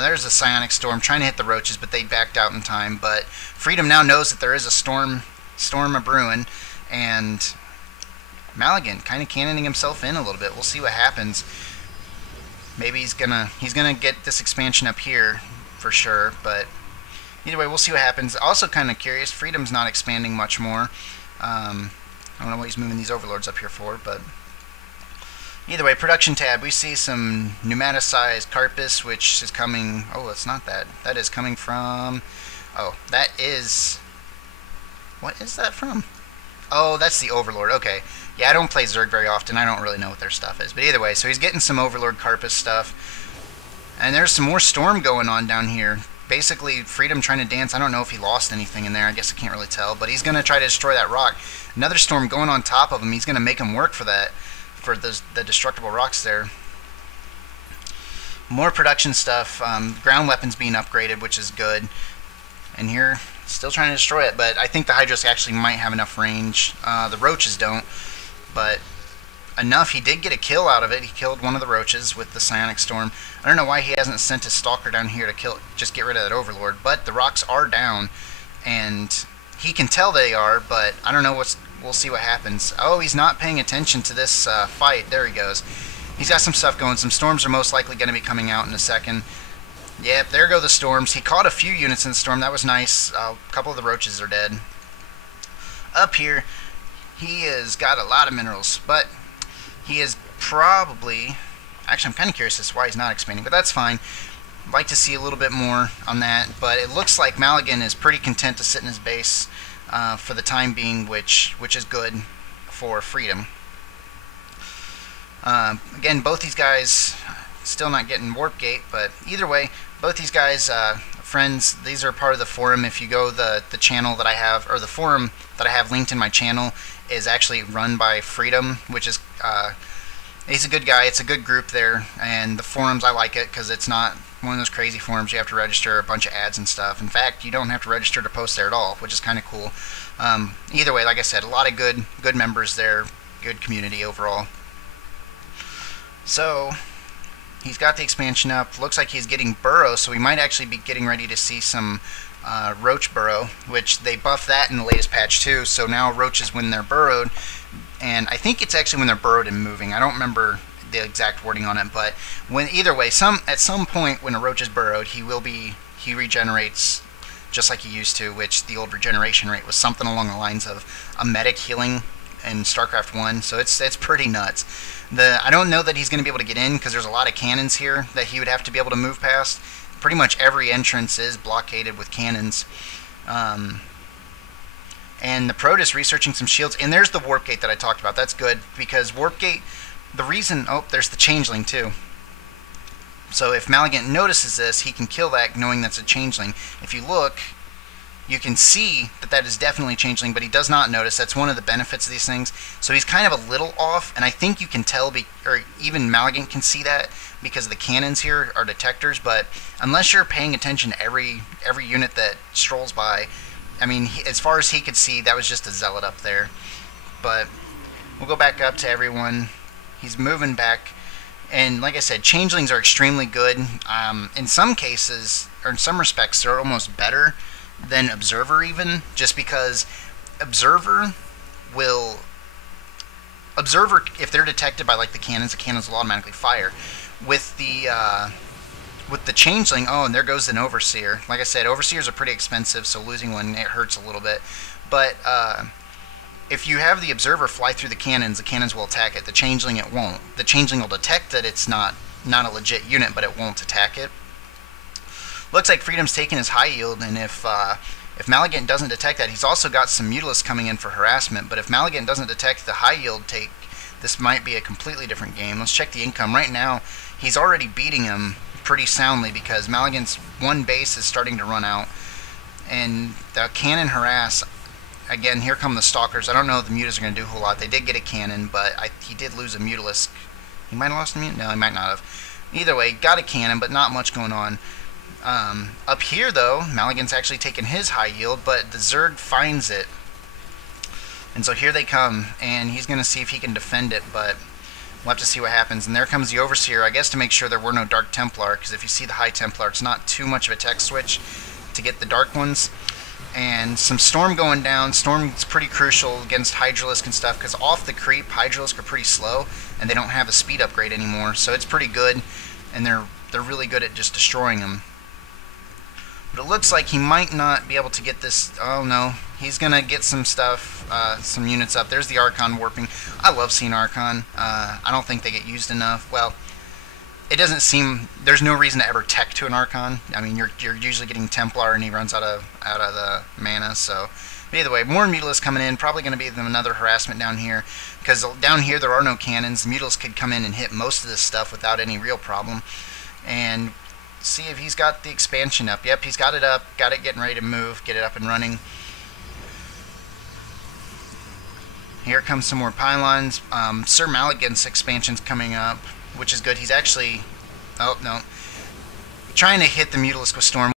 There's a Psionic Storm trying to hit the roaches, but they backed out in time. But Freedom now knows that there is a storm a-brewing, and Maligan kind of cannoning himself in a little bit. We'll see what happens. Maybe he's gonna get this expansion up here for sure, but either way, we'll see what happens. Also kind of curious, Freedom's not expanding much more. I don't know what he's moving these overlords up here for, but either way, production tab, we see some pneumaticized carpus, which is coming. Oh, it's not that. That is coming from. Oh, that is. What is that from? Oh, that's the overlord. Okay. Yeah, I don't play Zerg very often. I don't really know what their stuff is. But either way, so he's getting some overlord carpus stuff. And there's some more storm going on down here. Basically, Freedom trying to dance. I don't know if he lost anything in there. I guess I can't really tell. But he's going to try to destroy that rock. Another storm going on top of him. He's going to make him work for that. For the destructible rocks there. More production stuff. Ground weapons being upgraded, which is good. And here, still trying to destroy it. But I think the Hydras actually might have enough range. The roaches don't. But enough. He did get a kill out of it. He killed one of the roaches with the Psionic Storm. I don't know why he hasn't sent his Stalker down here to just get rid of that Overlord. But the rocks are down. And he can tell they are, but I don't know we'll see what happens. Oh, he's not paying attention to this fight. There he goes. He's got some stuff going. Some storms are most likely going to be coming out in a second. Yep, there go the storms. He caught a few units in the storm. That was nice. A couple of the roaches are dead. Up here, he has got a lot of minerals, but he is probably... Actually, I'm kind of curious as to why he's not expanding, but that's fine. I'd like to see a little bit more on that, but it looks like Maligan is pretty content to sit in his base for the time being, which is good for Freedom. Again, both these guys still not getting Warp Gate, but either way, both these guys, friends, these are part of the forum. If you go the channel that I have, or the forum that I have linked in my channel, is actually run by Freedom, which is he's a good guy. It's a good group there, and the forums, I like it because it's not one of those crazy forums you have to register a bunch of ads and stuff. In fact, you don't have to register to post there at all, which is kind of cool. Either way, like I said, a lot of good members there, good community overall. So he's got the expansion up. Looks like he's getting burrow, so we might actually be getting ready to see some roach burrow, which they buffed that in the latest patch too. So now roaches, when they're burrowed, and I think it's actually when they're burrowed and moving. I don't remember the exact wording on it, but either way, at some point when a roach is burrowed, he regenerates just like he used to, which the old regeneration rate was something along the lines of a medic healing in StarCraft 1. So it's pretty nuts. I don't know that he's going to be able to get in because there's a lot of cannons here that he would have to be able to move past. Pretty much every entrance is blockaded with cannons. And the Protoss researching some shields. And there's the Warp Gate that I talked about. That's good because Warp Gate, the reason... Oh, there's the Changeling too. So if Maligan notices this, he can kill that knowing that's a Changeling. If you look, you can see that is definitely Changeling, but he does not notice. That's one of the benefits of these things. So he's kind of a little off, and I think you can tell, or even Maligan can see that because the cannons here are detectors, but unless you're paying attention to every unit that strolls by, I mean, as far as he could see, that was just a zealot up there. But we'll go back up to everyone. He's moving back. And like I said, Changelings are extremely good. In some cases, or in some respects, they're almost better than Observer even, just because Observer, if they're detected by like the cannons will automatically fire. With the Changeling, oh, and there goes an Overseer. Like I said, Overseers are pretty expensive, so losing one, it hurts a little bit. But if you have the Observer fly through the cannons will attack it. The Changeling, it won't. The Changeling will detect that it's not a legit unit, but it won't attack it. Looks like Freedom's taking his high yield, and if Maligan doesn't detect that, he's also got some Mutalisks coming in for harassment, but if Maligan doesn't detect the high yield take, this might be a completely different game. Let's check the income. Right now, he's already beating him pretty soundly because Maligan's one base is starting to run out, and the cannon harass... Again, here come the Stalkers. I don't know if the Mutas are going to do a whole lot. They did get a cannon, but he did lose a Mutalisk. He might have lost a Mutant? No, he might not have. Either way, got a cannon, but not much going on. Up here, though, Maligan's actually taken his high yield, but the Zerg finds it. And so here they come, and he's going to see if he can defend it, but We'll have to see what happens. And there comes the Overseer, I guess to make sure there were no Dark Templar, because if you see the High Templar, it's not too much of a tech switch to get the Dark ones. And some Storm going down. Storm's pretty crucial against Hydralisk and stuff, because off the creep, Hydralisk are pretty slow, and they don't have a speed upgrade anymore, so it's pretty good, and they're really good at just destroying them. But it looks like he might not be able to get this. Oh no, he's gonna get some stuff, some units up. There's the Archon warping. I love seeing Archon. I don't think they get used enough. Well, it doesn't seem, there's no reason to ever tech to an Archon. I mean, you're usually getting Templar and he runs out of the mana. So but either way, more Mutalisks coming in. Probably going to be another harassment down here, because down here there are no cannons. Mutalisks could come in and hit most of this stuff without any real problem. And see if he's got the expansion up. Yep, he's got it up. Got it getting ready to move. Get it up and running. Here comes some more pylons. Sir Maligan's expansion's coming up, which is good. He's actually... Oh, no. Trying to hit the Mutalisk with Storm.